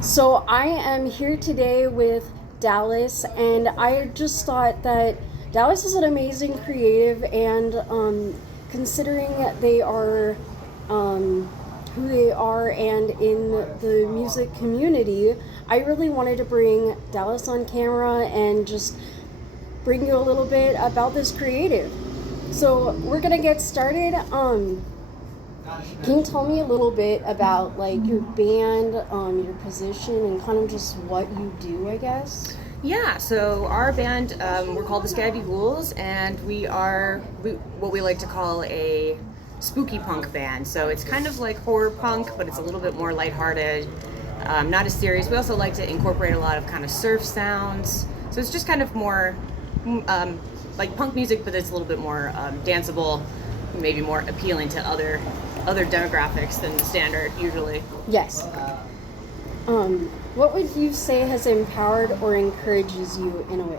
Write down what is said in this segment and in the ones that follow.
So I am here today with Dallas, and I just thought that Dallas is an amazing creative, and considering they are who they are and in the music community, I really wanted to bring Dallas on camera and just bring you a little bit about this creative. So we're gonna get started. Can you tell me a little bit about like your band, your position, and kind of just what you do, I guess? Yeah, so our band, we're called the Scabby Ghouls, and what we like to call a spooky punk band. So it's kind of like horror punk, but it's a little bit more lighthearted, not as serious. We also like to incorporate a lot of kind of surf sounds. So it's just kind of more like punk music, but it's a little bit more danceable, maybe more appealing to other demographics than the standard usually. Yes. What would you say has empowered or encourages you in a way?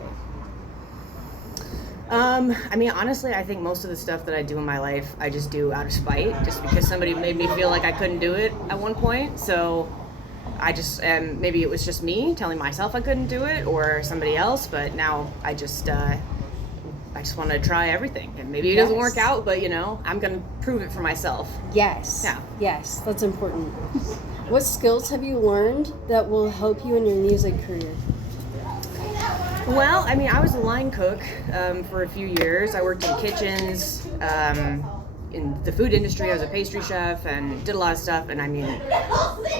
I mean, honestly, I think most of the stuff that I do in my life, I just do out of spite, just because somebody made me feel like I couldn't do it at one point. So I just, maybe it was just me telling myself I couldn't do it, or somebody else. But now I just want to try everything, and maybe it doesn't work out, but I'm gonna prove it for myself. Yes. Yeah. Yes, that's important. What skills have you learned that will help you in your music career? Well, I mean, I was a line cook for a few years. I worked in kitchens, in the food industry. I was a pastry chef and did a lot of stuff. And I mean,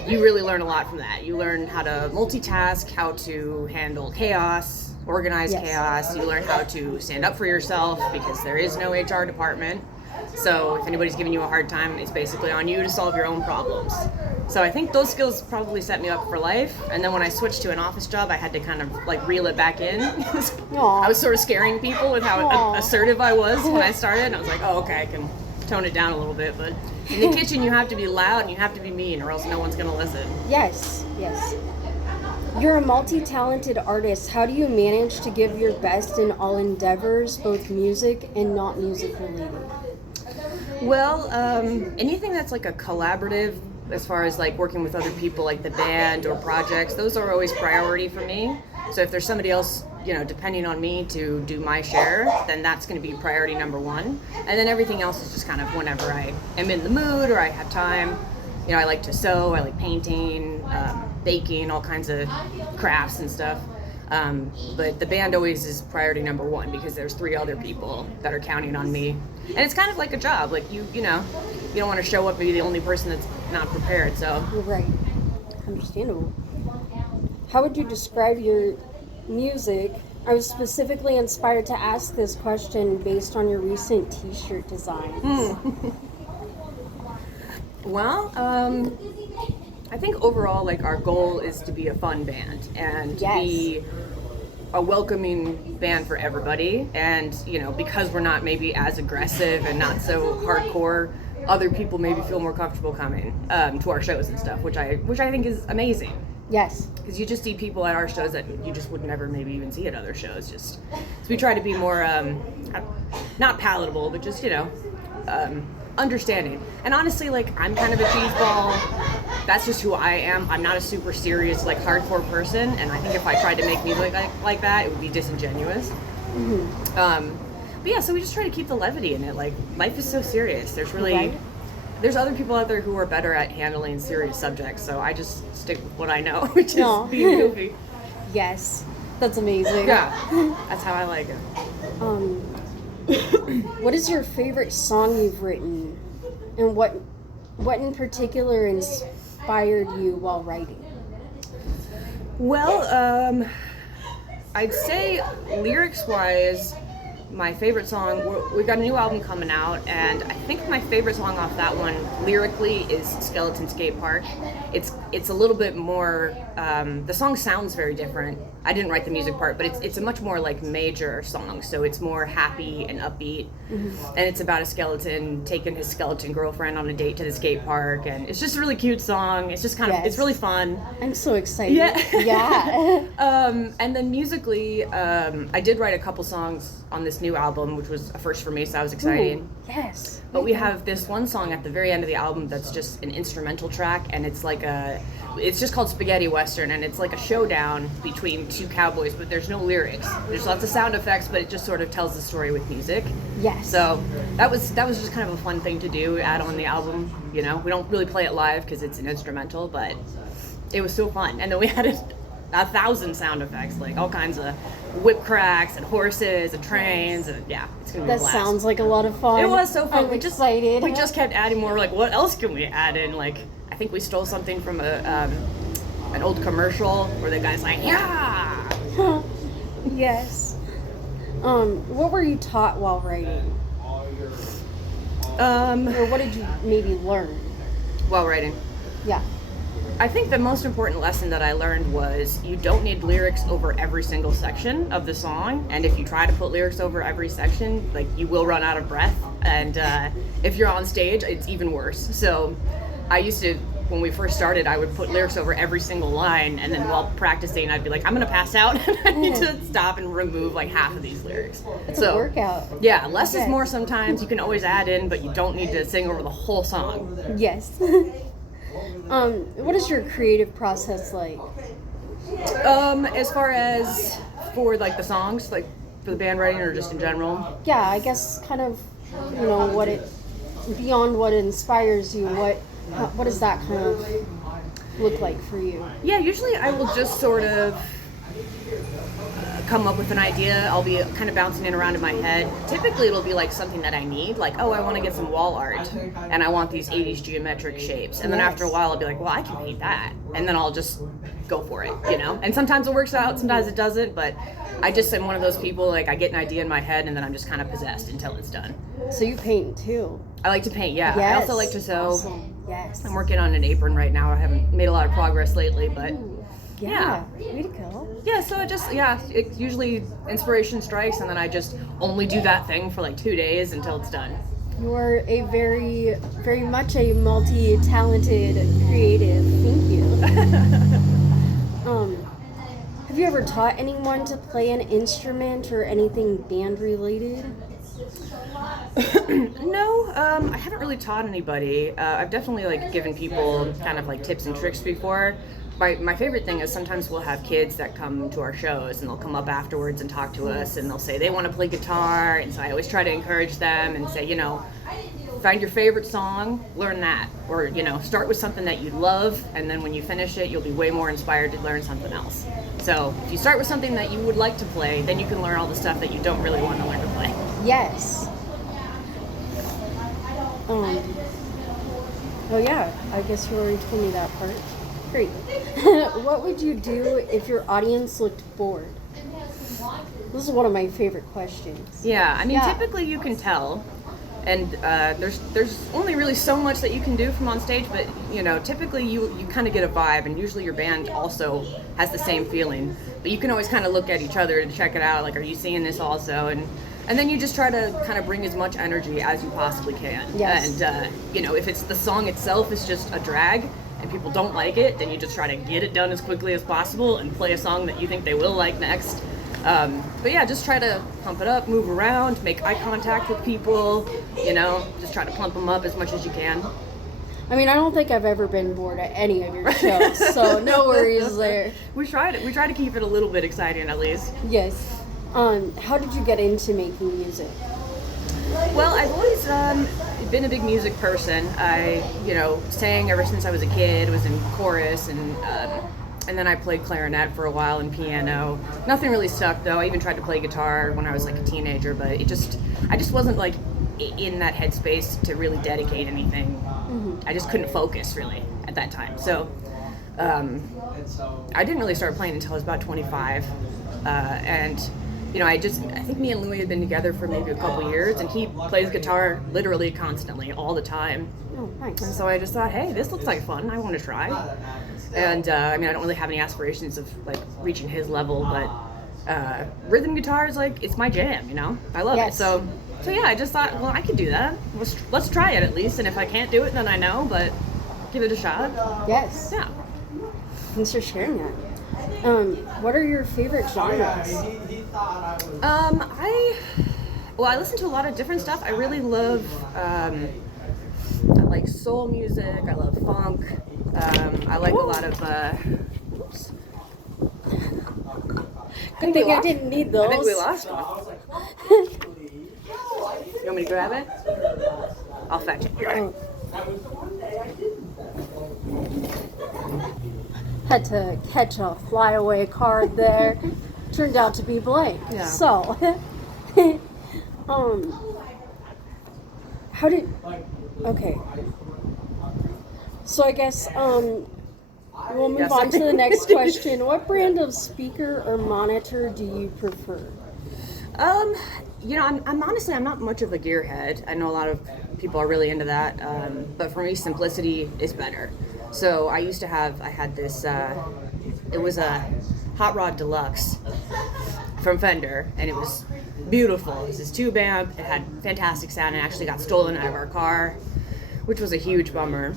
you really learn a lot from that. You learn how to multitask, how to handle chaos, organize chaos. You learn how to stand up for yourself because there is no HR department. So if anybody's giving you a hard time, it's basically on you to solve your own problems. So I think those skills probably set me up for life. And then when I switched to an office job, I had to kind of like reel it back in. I was sort of scaring people with how assertive I was when I started. And I was like, oh, okay, I can tone it down a little bit. But in the kitchen, you have to be loud and you have to be mean, or else no one's going to listen. Yes, yes. You're a multi-talented artist. How do you manage to give your best in all endeavors, both music and not music related? Well, anything that's like a collaborative, as far as like working with other people, like the band or projects, those are always priority for me. So if there's somebody else, depending on me to do my share, then that's going to be priority number one. And then everything else is just kind of whenever I am in the mood or I have time. I like to sew, I like painting, baking, all kinds of crafts and stuff. But the band always is priority number one because there's 3 other people that are counting on me. And it's kind of like a job. Like you don't want to show up and be the only person that's not prepared. So right, understandable. How would you describe your music? I was specifically inspired to ask this question based on your recent T-shirt designs. Well, I think overall, like, our goal is to be a fun band and be a welcoming band for everybody. And, because we're not maybe as aggressive and not so hardcore, other people maybe feel more comfortable coming to our shows and stuff, which I think is amazing. Yes. Because you just see people at our shows that you just would never maybe even see at other shows. So we try to be more, not palatable, but just, understanding. And honestly, like, I'm kind of a cheeseball. That's just who I am. I'm not a super serious, like, hardcore person, and I think if I tried to make music like that, it would be disingenuous. Mm-hmm. But yeah, so we just try to keep the levity in it. Like, life is so serious. There's other people out there who are better at handling serious subjects, so I just stick with what I know, which is being goofy. Yes, that's amazing. Yeah, that's how I like it. What is your favorite song you've written, and what in particular inspired you while writing? Well, I'd say lyrics-wise, my favorite song, we've got a new album coming out, and I think my favorite song off that one lyrically is Skeleton Skate Park. It's a little bit more, the song sounds very different. I didn't write the music part, but it's a much more like major song, so it's more happy and upbeat. Mm-hmm. And it's about a skeleton taking his skeleton girlfriend on a date to the skate park, and it's just a really cute song. It's just kind of, it's really fun. I'm so excited. Yeah. And then musically, I did write a couple songs on this this new album, which was a first for me, so that was exciting. Ooh, yes. But we have this one song at the very end of the album that's just an instrumental track, and it's just called Spaghetti Western, and it's like a showdown between two cowboys, but there's no lyrics. There's lots of sound effects, but it just sort of tells the story with music. Yes. So that was just kind of a fun thing to do, add on the album. You know, we don't really play it live because it's an instrumental, but it was so fun. And then we had 1,000 sound effects, like all kinds of whip cracks and horses and trains, and yeah, it's gonna be a That blast. sounds like a lot of fun. It was so fun. I'm excited. We just kept adding more. Like, what else can we add in? Like, I think we stole something from an old commercial where the guy's like, yeah. Yes. What were you taught while writing? Or what did you maybe learn? While writing. Yeah. I think the most important lesson that I learned was you don't need lyrics over every single section of the song, and if you try to put lyrics over every section, like, you will run out of breath, and if you're on stage, it's even worse. So I used to, when we first started, I would put lyrics over every single line, and then while practicing, I'd be like, I'm gonna pass out, and I need to stop and remove like half of these lyrics. It's a workout. Yeah, less is more sometimes. You can always add in, but you don't need to sing over the whole song. Yes. What is your creative process like? As far as for like the songs, like for the band writing, or just in general? Yeah, I guess kind of, beyond what inspires you, what does that kind of look like for you? Yeah, usually I will just sort of come up with an idea. I'll be kind of bouncing it around in my head. Typically it'll be like something that I need, like, oh, I want to get some wall art and I want these 80s geometric shapes, and then after a while I'll be like, well, I can paint that, and then I'll just go for it, you know. And sometimes it works out, sometimes it doesn't, but I just am one of those people, like, I get an idea in my head and then I'm just kind of possessed until it's done. So you paint too? I like to paint, yeah. Yes. I also like to sew. Awesome. Yes. I'm working on an apron right now. I haven't made a lot of progress lately, but yeah. Way to go. yeah, so it usually inspiration strikes, and then I just only do that thing for like 2 days until it's done. You're a very, very much a multi-talented creative. Thank you. Have you ever taught anyone to play an instrument or anything band related? No, I haven't really taught anybody. I've definitely like given people kind of like tips and tricks before. My favorite thing is sometimes we'll have kids that come to our shows and they'll come up afterwards and talk to us, and they'll say they want to play guitar, and so I always try to encourage them and say, find your favorite song, learn that, or start with something that you love, and then when you finish it, you'll be way more inspired to learn something else. So if you start with something that you would like to play, then you can learn all the stuff that you don't really want to learn to play. Yes. Oh yeah, I guess you already told me that part. Great. What would you do if your audience looked bored? This is one of my favorite questions. Yeah, I mean, typically you can tell, and there's only really so much that you can do from on stage, but typically you kind of get a vibe, and usually your band also has the same feeling, but you can always kind of look at each other to check it out, like, are you seeing this also? And then you just try to kind of bring as much energy as you possibly can. Yes. And if it's the song itself is just a drag and people don't like it, then you just try to get it done as quickly as possible and play a song that you think they will like next. But yeah, just try to pump it up, move around, make eye contact with people, just try to plump them up as much as you can. I mean, I don't think I've ever been bored at any of your shows, so no worries there. We try to keep it a little bit exciting at least. Yes. How did you get into making music? Well, I've always been a big music person. I, sang ever since I was a kid. Was in chorus, and then I played clarinet for a while and piano. Nothing really stuck though. I even tried to play guitar when I was like a teenager, but I just wasn't like in that headspace to really dedicate anything. Mm-hmm. I just couldn't focus really at that time. So I didn't really start playing until I was about 25, and I think me and Louis had been together for maybe a couple years, and he plays guitar literally constantly, all the time. Oh, nice. And so I just thought, hey, this looks like fun. I want to try. And I don't really have any aspirations of like reaching his level, but rhythm guitar is like, it's my jam, I love it. So yeah, I just thought, well, I could do that. Let's try it at least. And if I can't do it, then I know, but give it a shot. Yes. Yeah. Thanks for sharing that. What are your favorite genres? Well, I listen to a lot of different stuff. I really love, I like soul music. I love funk. I like a lot of, oops. Good thing I didn't need those. I think we lost one. You want me to grab it? I'll fetch it. Oh. Had to catch a flyaway card there. Turned out to be blank. Yeah. So, how did? Okay. So I guess we'll move on to the next question. What brand of speaker or monitor do you prefer? You know, I'm honestly, I'm not much of a gearhead. I know a lot of people are really into that, but for me, simplicity is better. So I had this, it was a Hot Rod Deluxe from Fender, and it was beautiful. It was this tube amp, it had fantastic sound, and actually got stolen out of our car, which was a huge bummer.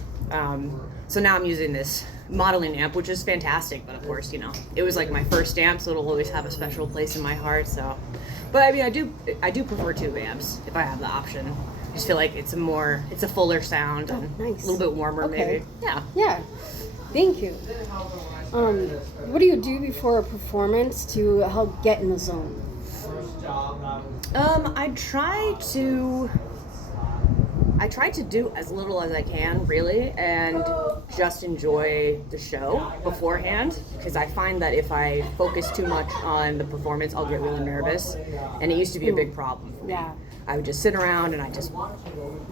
So now I'm using this modeling amp, which is fantastic, but of course, you know, it was like my first amp, so it'll always have a special place in my heart, so. But I mean, I do prefer tube amps if I have the option. I just feel like it's a fuller sound and nice. a little bit warmer, maybe. Yeah. Yeah. Thank you. What do you do before a performance to help get in the zone? I try to do as little as I can, really, and just enjoy the show beforehand, because I find that if I focus too much on the performance, I'll get really nervous, and it used to be a big problem for me. Yeah. I would just sit around and I just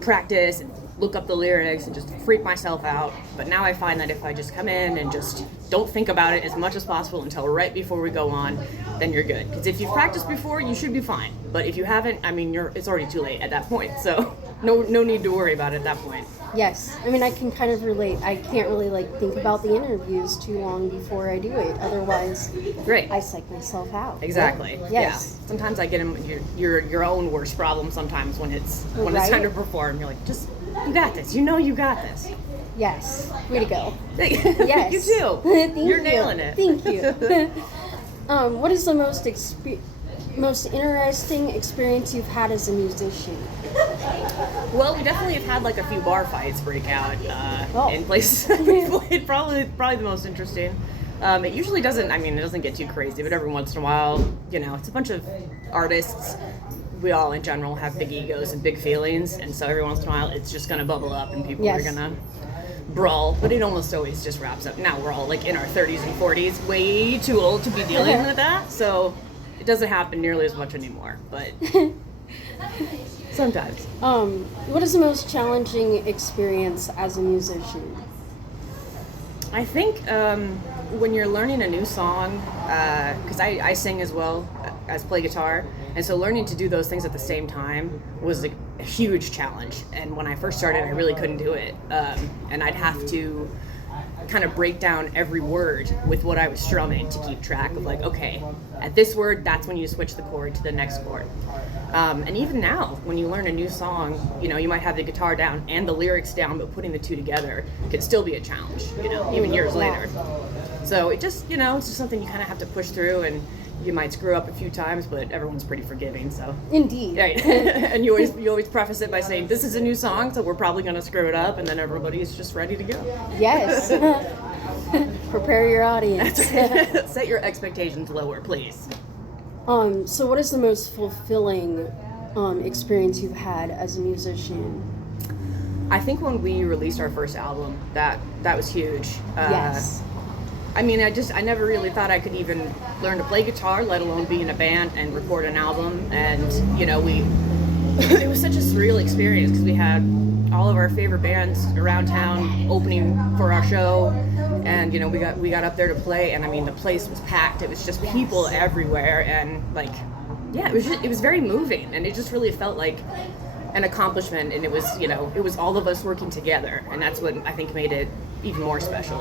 practice and look up the lyrics and just freak myself out. But now I find that if I just come in and just don't think about it as much as possible until right before we go on, then you're good. Because if you've practiced before, you should be fine. But if you haven't, I mean, it's already too late at that point. So no need to worry about it at that point. Yes. I mean, I can kind of relate. I can't really think about the interviews too long before I do it. Otherwise, Great. I psych myself out. Exactly. Yes. Yeah. Sometimes I get in your own worst problem sometimes when it's time to perform. You're like, just, you got this. You know you got this. Yes. Way to go. Yes. You too. Thank You're you. nailing it. Thank you. What is the most interesting experience you've had as a musician? Well, we definitely have had a few bar fights break out in places we played. Probably the most interesting. It usually doesn't. I mean, it doesn't get too crazy, but every once in a while, you know, it's a bunch of artists. We all, in general, have big egos and big feelings, and so every once in a while, it's just gonna bubble up, and people are gonna brawl. But it almost always just wraps up. Now we're all in our 30s and 40s, way too old to be dealing with that. So it doesn't happen nearly as much anymore, but. Sometimes. What is the most challenging experience as a musician? I think when you're learning a new song, because I sing as well as play guitar, and so learning to do those things at the same time was a huge challenge. And when I first started, I really couldn't do it, and I'd have to kind of break down every word with what I was strumming to keep track of okay, at this word, that's when you switch the chord to the next chord. And even now, when you learn a new song, you know, you might have the guitar down and the lyrics down, but putting the two together can still be a challenge, you know, even years later. So it just, you know, it's just something you kind of have to push through, and you might screw up a few times, but everyone's pretty forgiving, so. Indeed. Right. And you always preface it by saying, this is a new song, so we're probably going to screw it up, and then everybody's just ready to go. Yes. Prepare your audience. Set your expectations lower, please. So what is the most fulfilling experience you've had as a musician? I think when we released our first album, that was huge. Yes. I mean, I never really thought I could even learn to play guitar, let alone be in a band and record an album. And, you know, it was such a surreal experience because we had all of our favorite bands around town opening for our show. And, you know, we got up there to play, and I mean, the place was packed. It was just people everywhere, and it was very moving, and it just really felt like an accomplishment. And it was, you know, it was all of us working together, and that's what I think made it even more special.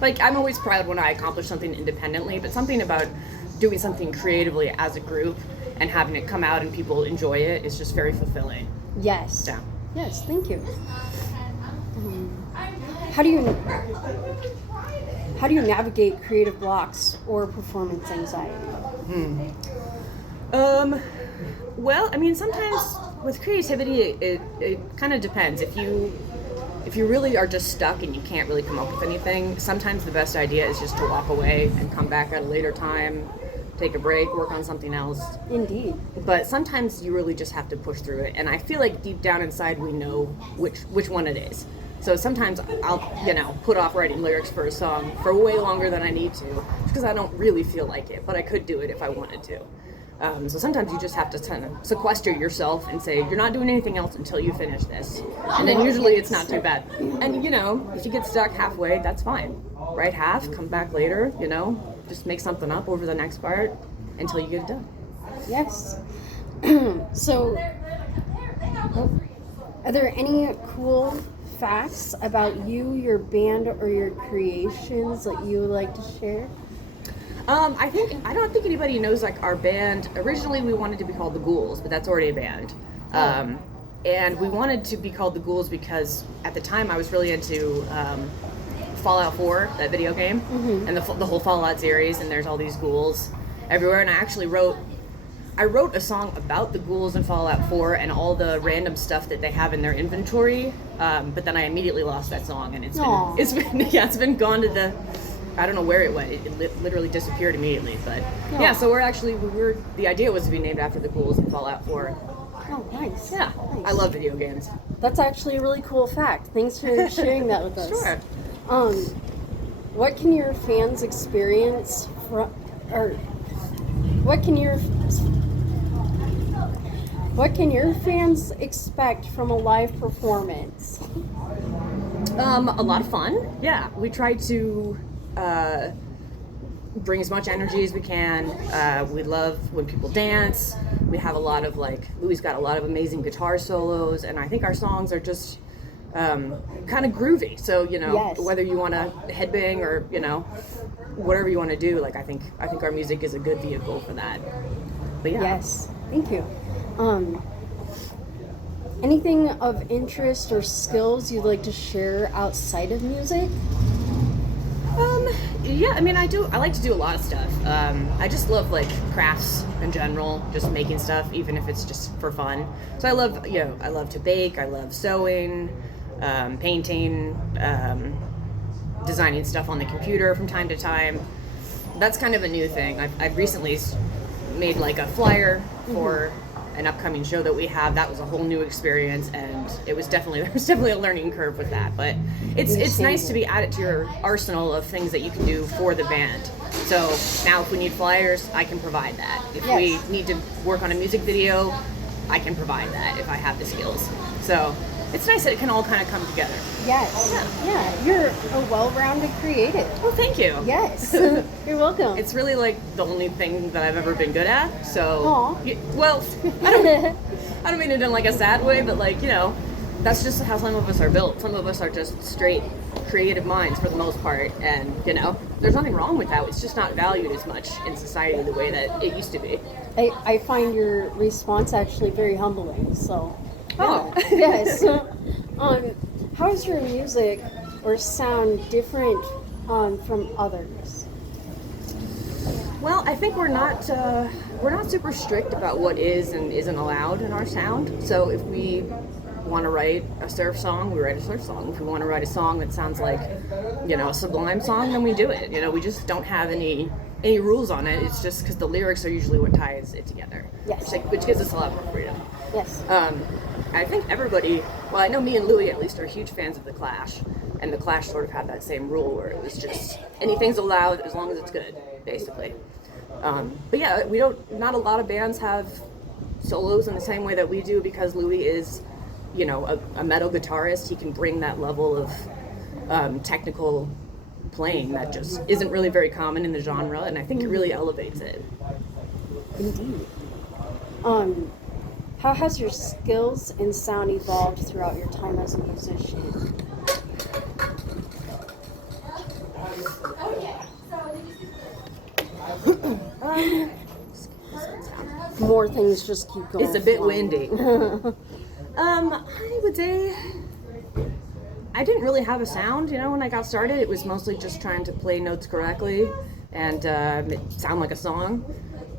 Like I'm always proud when I accomplish something independently, but something about doing something creatively as a group and having it come out and people enjoy it is just very fulfilling. Yes. Yeah. Yes. Thank you. How do you navigate creative blocks or performance anxiety? Well, I mean, sometimes with creativity, it kind of depends. If you really are just stuck and you can't really come up with anything, sometimes the best idea is just to walk away and come back at a later time, take a break, work on something else. Indeed. But sometimes you really just have to push through it. And I feel like deep down inside we know which one it is. So sometimes I'll, put off writing lyrics for a song for way longer than I need to, because I don't really feel like it, but I could do it if I wanted to. So sometimes you just have to kind of sequester yourself and say, you're not doing anything else until you finish this. And then usually it's not too bad. And, if you get stuck halfway, that's fine. Write half, come back later, just make something up over the next part until you get it done. Yes. So, are there any cool facts about you, your band, or your creations that you would like to share? I don't think anybody knows, like, our band. Originally we wanted to be called the Ghouls, but that's already a band. And we wanted to be called the Ghouls because at the time I was really into Fallout 4, that video game, and the whole Fallout series, and there's all these ghouls everywhere. And I wrote a song about the ghouls in Fallout 4 and all the random stuff that they have in their inventory, but then I immediately lost that song, and it's been gone to the, I don't know where it went. It literally disappeared immediately. But yeah, so the idea was to be named after the ghouls in Fallout 4. Oh, nice. Yeah, nice. I love video games. That's actually a really cool fact. Thanks for sharing that with us. Sure. What can your fans experience what can your fans expect from a live performance? A lot of fun. Yeah, we try to bring as much energy as we can. We love when people dance. We have a lot of, Louie's got a lot of amazing guitar solos, and I think our songs are just kind of groovy. So, Yes. whether you want to headbang or, whatever you want to do, I think our music is a good vehicle for that. But yeah. Yes, thank you. Anything of interest or skills you'd like to share outside of music? Yeah, I mean, I like to do a lot of stuff. I just love, crafts in general, just making stuff, even if it's just for fun. So I love to bake, I love sewing, painting, designing stuff on the computer from time to time. That's kind of a new thing. I've recently made, a flyer for an upcoming show that we have. That was a whole new experience, and there was definitely a learning curve with that. But it's nice to be added to your arsenal of things that you can do for the band. So now if we need flyers, I can provide that. If we need to work on a music video, I can provide that if I have the skills. So it's nice that it can all kind of come together. Yes. Yeah. You're a well-rounded creative. Well, thank you. Yes. You're welcome. It's really the only thing that I've ever been good at. So, Aw. I don't mean it in a sad way, but that's just how some of us are built. Some of us are just straight creative minds for the most part, and there's nothing wrong with that. It's just not valued as much in society the way that it used to be. I find your response actually very humbling. So. Oh. Yes. How is your music or sound different from others? Well, I think we're not super strict about what is and isn't allowed in our sound. So if we want to write a surf song, we write a surf song. If we want to write a song that sounds like, a Sublime song, then we do it. We just don't have any rules on it. It's just because the lyrics are usually what ties it together. Yes. Which gives us a lot more freedom. Yes. I think everybody, I know me and Louie at least are huge fans of The Clash, and The Clash sort of had that same rule where it was just anything's allowed as long as it's good, basically. But yeah, not a lot of bands have solos in the same way that we do, because Louie is, a metal guitarist. He can bring that level of technical playing that just isn't really very common in the genre, and I think it really elevates it. Indeed. How has your skills and sound evolved throughout your time as a musician? More things just keep going. It's a bit windy. I would say I didn't really have a sound, when I got started. It was mostly just trying to play notes correctly and sound like a song.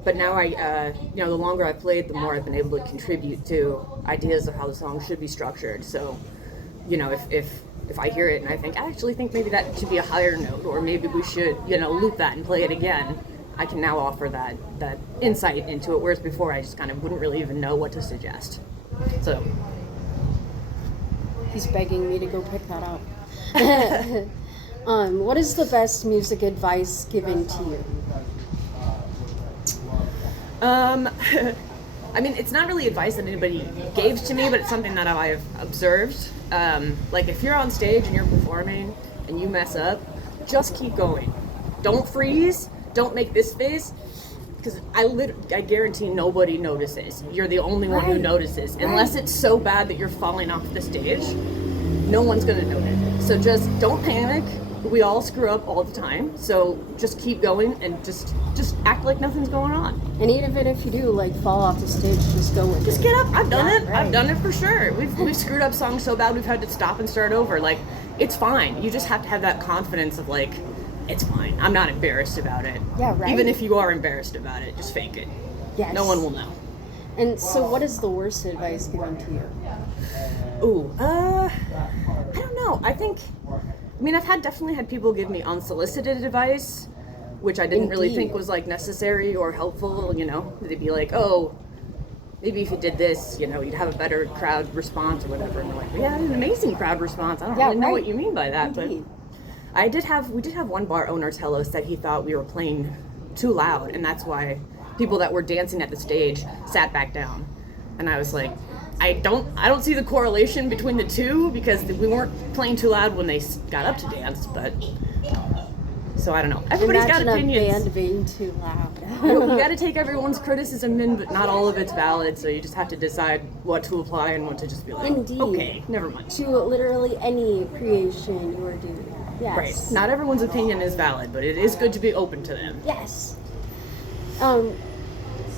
But now the longer I've played, the more I've been able to contribute to ideas of how the song should be structured. So, if I hear it and I actually think maybe that should be a higher note, or maybe we should, loop that and play it again, I can now offer that insight into it, whereas before I just kind of wouldn't really even know what to suggest. So. He's begging me to go pick that up. What is the best music advice given to you? I mean, it's not really advice that anybody gave to me, but it's something that I've observed. Like, if you're on stage and you're performing and you mess up, just keep going. Don't freeze. Don't make this face. Because I guarantee nobody notices. You're the only one who notices. Unless it's so bad that you're falling off the stage, no one's going to notice. So just don't panic. We all screw up all the time. So just keep going and just act like nothing's going on. And even if you do, like, fall off the stage, just go with it. Just get up. I've done it. Right. I've done it for sure. We've screwed up songs so bad we've had to stop and start over. Like, it's fine. You just have to have that confidence of, like, it's fine. I'm not embarrassed about it. Yeah, right. Even if you are embarrassed about it, just fake it. Yes. No one will know. And so what is the worst advice given to you? Ooh, I don't know. I've definitely had people give me unsolicited advice, which I didn't really think was, like, necessary or helpful, They'd be like, oh, maybe if you did this, you'd have a better crowd response or whatever. And they're like, we had an amazing crowd response. I don't really know what you mean by that, Indeed. but we did have one bar owner tell us that he thought we were playing too loud, and that's why people that were dancing at the stage sat back down. And I was like, I don't see the correlation between the two, because we weren't playing too loud when they got up to dance, but so I don't know. Everybody's got opinions. Imagine a band being too loud. You got to take everyone's criticism in, but not all of it's valid, so you just have to decide what to apply and what to just be like, Indeed. Okay, never mind. To literally any creation you are doing. Yes. Right. Not everyone's opinion is valid, but it is good to be open to them. Yes.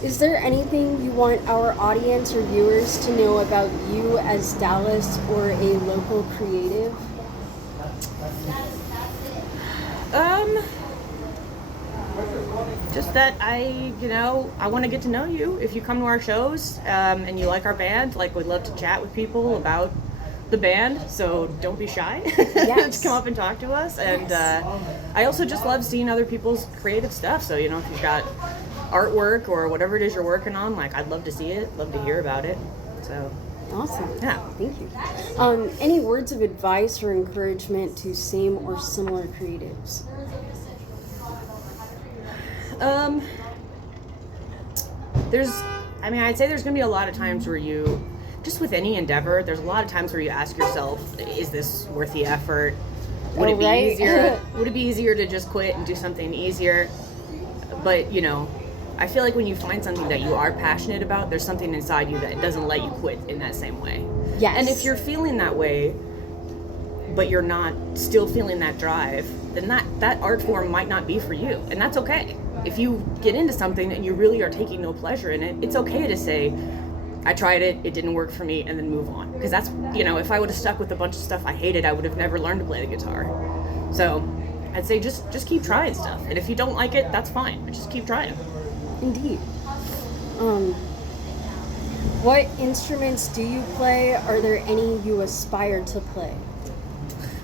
Is there anything you want our audience or viewers to know about you as Dallas or a local creative? Just that I want to get to know you. If you come to our shows and you like our band, like, we'd love to chat with people about the band, so don't be shy. Yes. To come up and talk to us. And I also just love seeing other people's creative stuff, so, if you've got artwork or whatever it is you're working on, like, I'd love to see it, love to hear about it. So Awesome. Yeah. Thank you. Any words of advice or encouragement to same or similar creatives? I'd say there's going to be a lot of times where just with any endeavor, there's a lot of times where you ask yourself, is this worth the effort? Would it be easier? Would it be easier to just quit and do something easier? But, I feel like when you find something that you are passionate about, there's something inside you that doesn't let you quit in that same way. Yes. And if you're feeling that way, but you're not still feeling that drive, then that art form might not be for you. And that's okay. If you get into something and you really are taking no pleasure in it, it's okay to say, I tried it, it didn't work for me, and then move on. Because that's, if I would have stuck with a bunch of stuff I hated, I would have never learned to play the guitar. So I'd say just keep trying stuff. And if you don't like it, that's fine, but just keep trying. Indeed. What instruments do you play? Are there any you aspire to play?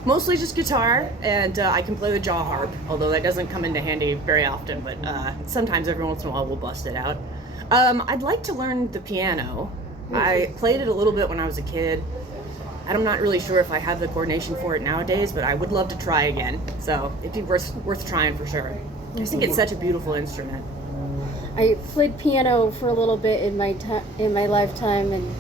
Mostly just guitar, and I can play the jaw harp, although that doesn't come into handy very often, but sometimes every once in a while we'll bust it out. I'd like to learn the piano. I played it a little bit when I was a kid. I'm not really sure if I have the coordination for it nowadays, but I would love to try again, so it'd be worth trying for sure. I just think it's such a beautiful instrument. I played piano for a little bit in my lifetime, and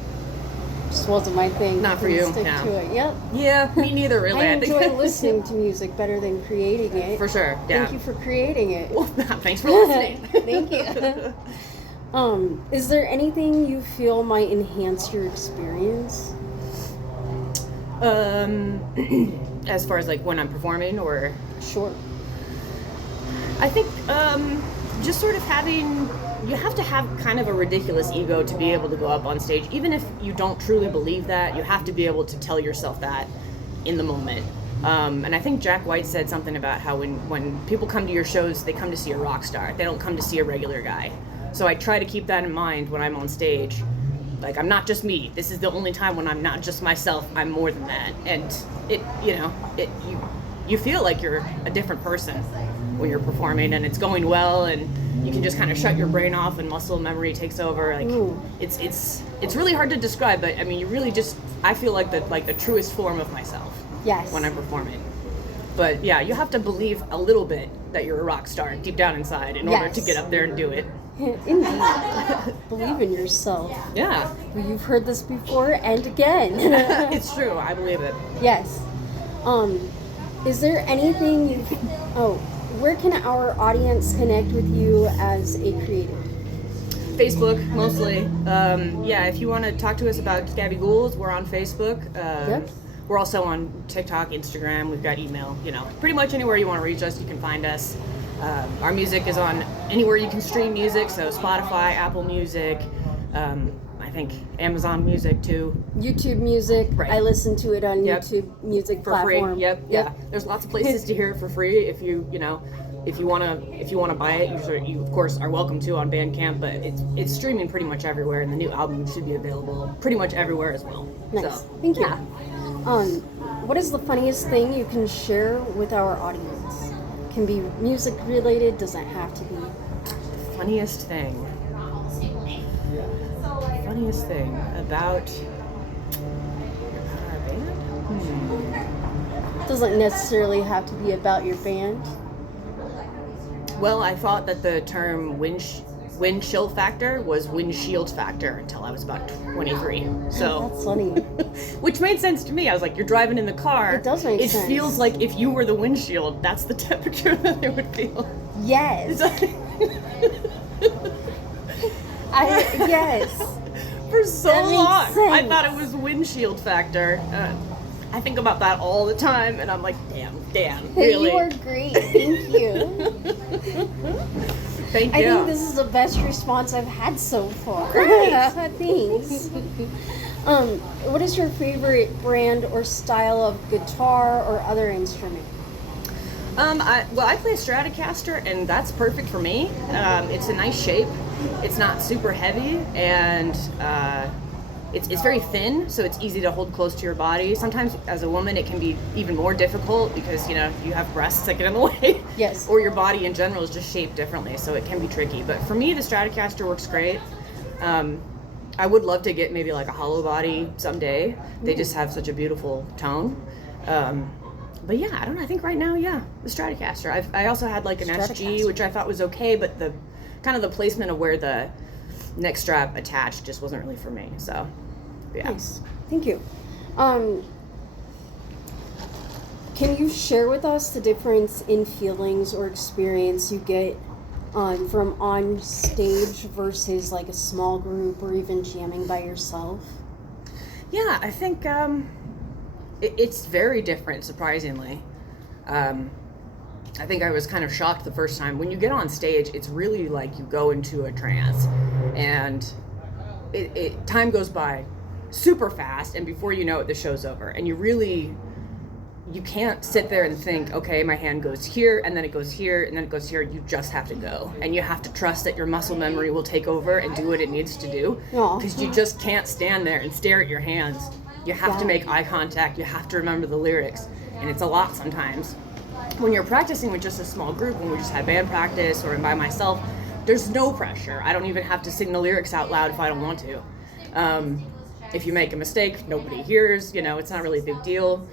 just wasn't my thing. Not for you. Stick to it. Yep. Yeah, me neither. Really. I enjoy listening to music better than creating it. For sure. Yeah. Thank you for creating it. Well, thanks for listening. Thank you. Is there anything you feel might enhance your experience? As far as like when I'm performing, or Sure. I think just sort of you have to have kind of a ridiculous ego to be able to go up on stage. Even if you don't truly believe that, you have to be able to tell yourself that in the moment. And I think Jack White said something about how when people come to your shows, they come to see a rock star. They don't come to see a regular guy. So I try to keep that in mind when I'm on stage. Like, I'm not just me. This is the only time when I'm not just myself. I'm more than that. And you feel like you're a different person when you're performing, and it's going well, and you can just kind of shut your brain off and muscle memory takes over. Like, it's really hard to describe, but I mean, you really just, I feel like the truest form of myself. Yes. When I'm performing. But yeah, you have to believe a little bit that you're a rock star deep down inside in order to get up there and do it. Indeed. Believe in yourself. Yeah. You've heard this before and again. It's true. I believe it. Yes. Is there anything where can our audience connect with you as a creative? Facebook, mostly. If you want to talk to us about Scabby Ghouls, we're on Facebook. Yep. We're also on TikTok, Instagram. We've got email. Pretty much anywhere you want to reach us, you can find us. Our music is on anywhere you can stream music, so Spotify, Apple Music, I think Amazon Music too. YouTube Music. Right. I listen to it on YouTube Music for platform. free. Yep. Yeah. There's lots of places to hear it for free. If you wanna buy it, you of course are welcome to on Bandcamp. But it's streaming pretty much everywhere, and the new album should be available pretty much everywhere as well. Nice. So, Thank you. Yeah. What is the funniest thing you can share with our audience? Can be music related, doesn't have to be. Funniest thing about our band? Doesn't necessarily have to be about your band. Well, I thought that the term wind chill factor was windshield factor until I was about 23. So That's funny. which made sense to me. I was like, you're driving in the car. It does make sense. It feels like if you were the windshield, that's the temperature that it would feel. Yes. Yes. For so That makes long, I sense. thought it was windshield factor. I think about that all the time, and I'm like, damn, really? You are great. Thank you. Thank you. I think this is the best response I've had so far. Great. Thanks. What is your favorite brand or style of guitar or other instrument? I play a Stratocaster, and that's perfect for me. It's a nice shape. It's not super heavy, and it's very thin, so it's easy to hold close to your body. Sometimes, as a woman, it can be even more difficult because you have breasts that get in the way. Yes. Or your body in general is just shaped differently, so it can be tricky. But for me, the Stratocaster works great. I would love to get maybe like a hollow body someday. They just have such a beautiful tone. But yeah, I don't know. I think right now, the Stratocaster. I also had like an SG, which I thought was okay, but the kind of the placement of where the neck strap attached just wasn't really for me. So, yeah. Nice. Thank you. Can you share with us the difference in feelings or experience you get from on stage versus like a small group or even jamming by yourself? Yeah, I think it's very different, surprisingly. I think I was kind of shocked the first time. When you get on stage, it's really like you go into a trance, and time goes by super fast, and before you know it, the show's over. And you can't sit there and think, okay, my hand goes here, and then it goes here, and then it goes here. You just have to go. And you have to trust that your muscle memory will take over and do what it needs to do. Because you just can't stand there and stare at your hands. You have to make eye contact. You have to remember the lyrics. And it's a lot sometimes. When you're practicing with just a small group, when we just had band practice or by myself, there's no pressure. I don't even have to sing the lyrics out loud if I don't want to. If you make a mistake, nobody hears, it's not really a big deal.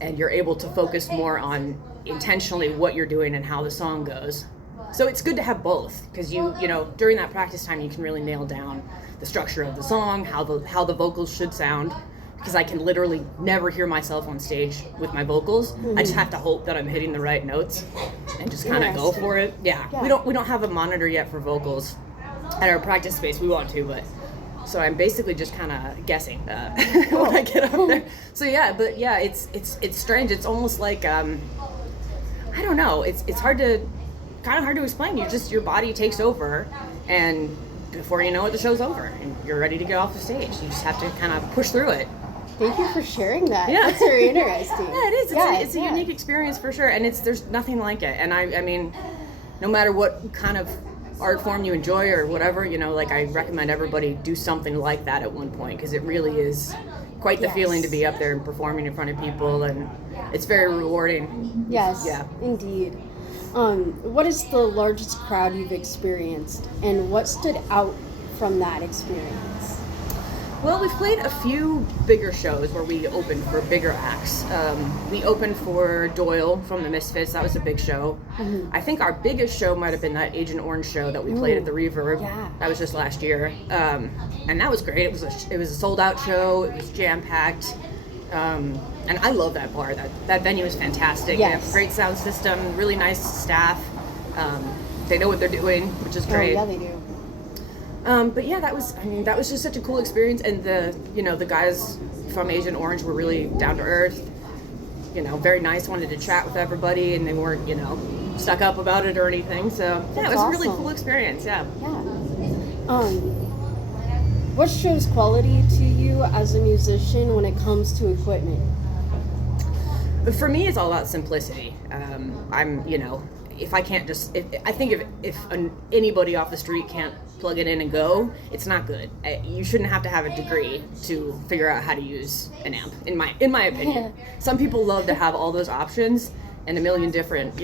And you're able to focus more on intentionally what you're doing and how the song goes. So it's good to have both, because during that practice time, you can really nail down the structure of the song, how the vocals should sound. Because I can literally never hear myself on stage with my vocals. Mm-hmm. I just have to hope that I'm hitting the right notes and just kind of go for it. Yeah. We don't have a monitor yet for vocals at our practice space. We want to, but so I'm basically just kind of guessing when I get up there. So it's strange. It's almost like I don't know. It's hard to explain. Your body takes over, and before you know it, the show's over and you're ready to get off the stage. You just have to kind of push through it. Thank you for sharing that. Yeah. That's very interesting. Yeah, it is. It's a unique experience for sure, and there's nothing like it. And I mean, no matter what kind of art form you enjoy or whatever, like I recommend everybody do something like that at one point, because it really is quite the feeling to be up there and performing in front of people, and it's very rewarding. Yes. Yeah. Indeed. What is the largest crowd you've experienced, and what stood out from that experience? Well, we've played a few bigger shows where we opened for bigger acts. We opened for Doyle from the Misfits. That was a big show. Mm-hmm. I think our biggest show might have been that Agent Orange show that we played at the Reverb. Yeah. That was just last year, and that was great. It was a sold out show. It was jam packed, and I love that bar. That venue is fantastic. Yes. They have a great sound system, really nice staff. They know what they're doing, which is great. Oh, yeah, they do. But yeah, that was just such a cool experience, and the guys from Agent Orange were really down to earth, very nice, wanted to chat with everybody, and they weren't, stuck up about it or anything. So yeah, it was a really cool experience. Yeah. Yeah. What shows quality to you as a musician when it comes to equipment? For me, it's all about simplicity. If I can't I think if anybody off the street can't plug it in and go, it's not good. You shouldn't have to have a degree to figure out how to use an amp, in my opinion. Some people love to have all those options and a million different,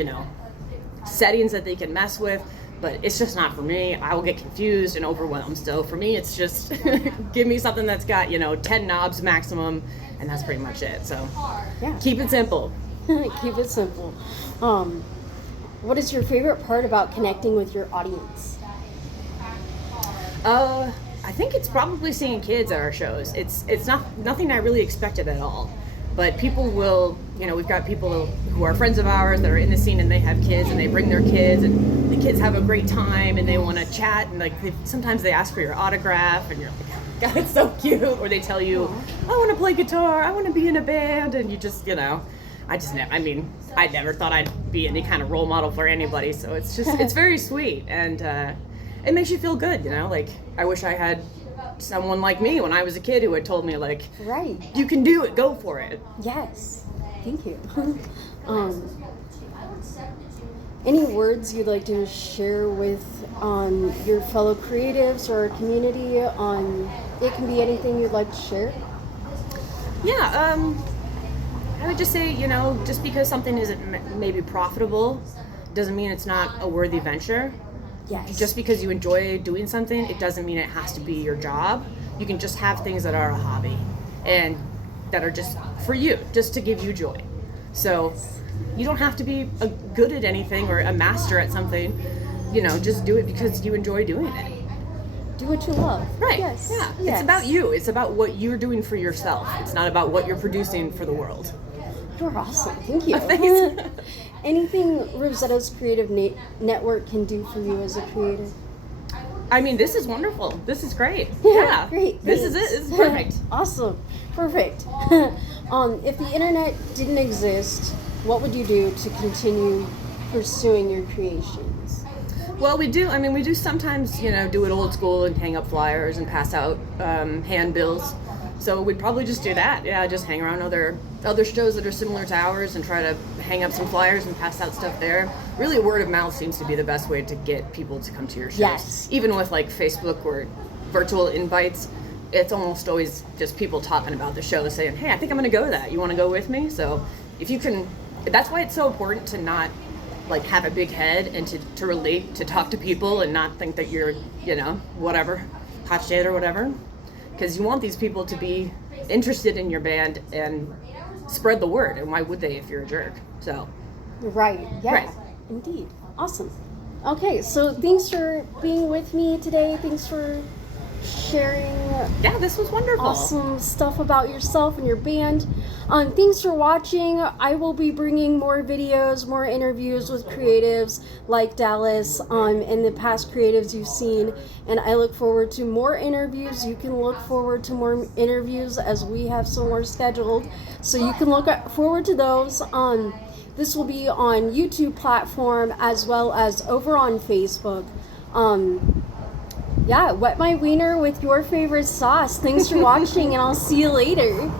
settings that they can mess with, but it's just not for me. I will get confused and overwhelmed. So for me, it's just give me something that's got, 10 knobs maximum, and that's pretty much it. So keep it simple. Keep it simple. What is your favorite part about connecting with your audience? I think it's probably seeing kids at our shows. It's nothing I really expected at all. But people will, we've got people who are friends of ours that are in the scene, and they have kids, and they bring their kids, and the kids have a great time, and they want to chat, and sometimes they ask for your autograph, and you're like, God, it's so cute. Or they tell you, I want to play guitar, I want to be in a band, and you just, I never thought I'd be any kind of role model for anybody, so it's very sweet, and it makes you feel good, I wish I had someone like me when I was a kid who had told me, right, you can do it, go for it. Yes, thank you. Any words you'd like to share with your fellow creatives or community? It can be anything you'd like to share. Yeah, I would just say, just because something isn't maybe profitable doesn't mean it's not a worthy venture. Yes. Just because you enjoy doing something, it doesn't mean it has to be your job. You can just have things that are a hobby and that are just for you, just to give you joy. So you don't have to be good at anything or a master at something. Just do it because you enjoy doing it. Do what you love. Right. Yes. Yeah. Yes. It's about you. It's about what you're doing for yourself. It's not about what you're producing for the world. You're awesome. Thank you. Thanks. Anything Rosetta's Creative Network can do for you as a creative? I mean, this is wonderful. This is great. Yeah. Great. This is it. This is perfect. Awesome. Perfect. If the internet didn't exist, what would you do to continue pursuing your creations? Well, we do sometimes, do it old school and hang up flyers and pass out handbills. So we'd probably just do that. Yeah, just hang around other shows that are similar to ours and try to hang up some flyers and pass out stuff there. Really, word of mouth seems to be the best way to get people to come to your shows. Yes. Even with Facebook or virtual invites, it's almost always just people talking about the show, saying, hey, I think I'm going to go to that. You want to go with me? So if you can, that's why it's so important to not have a big head and to relate, to talk to people and not think that you're, whatever, hot shit or whatever. Because you want these people to be interested in your band and spread the word. And why would they if you're a jerk? So. Right. Yeah. Right. Indeed. Awesome. Okay. So thanks for being with me today. Thanks for sharing. Yeah, this was wonderful. Awesome stuff about yourself and your band. Thanks for watching. I will be bringing more videos, more interviews with creatives like Dallas, and the past creatives you've seen. And I look forward to more interviews. You can look forward to more interviews as we have some more scheduled. So you can look forward to those. This will be on YouTube platform as well as over on Facebook. Yeah, wet my wiener with your favorite sauce. Thanks for watching, and I'll see you later.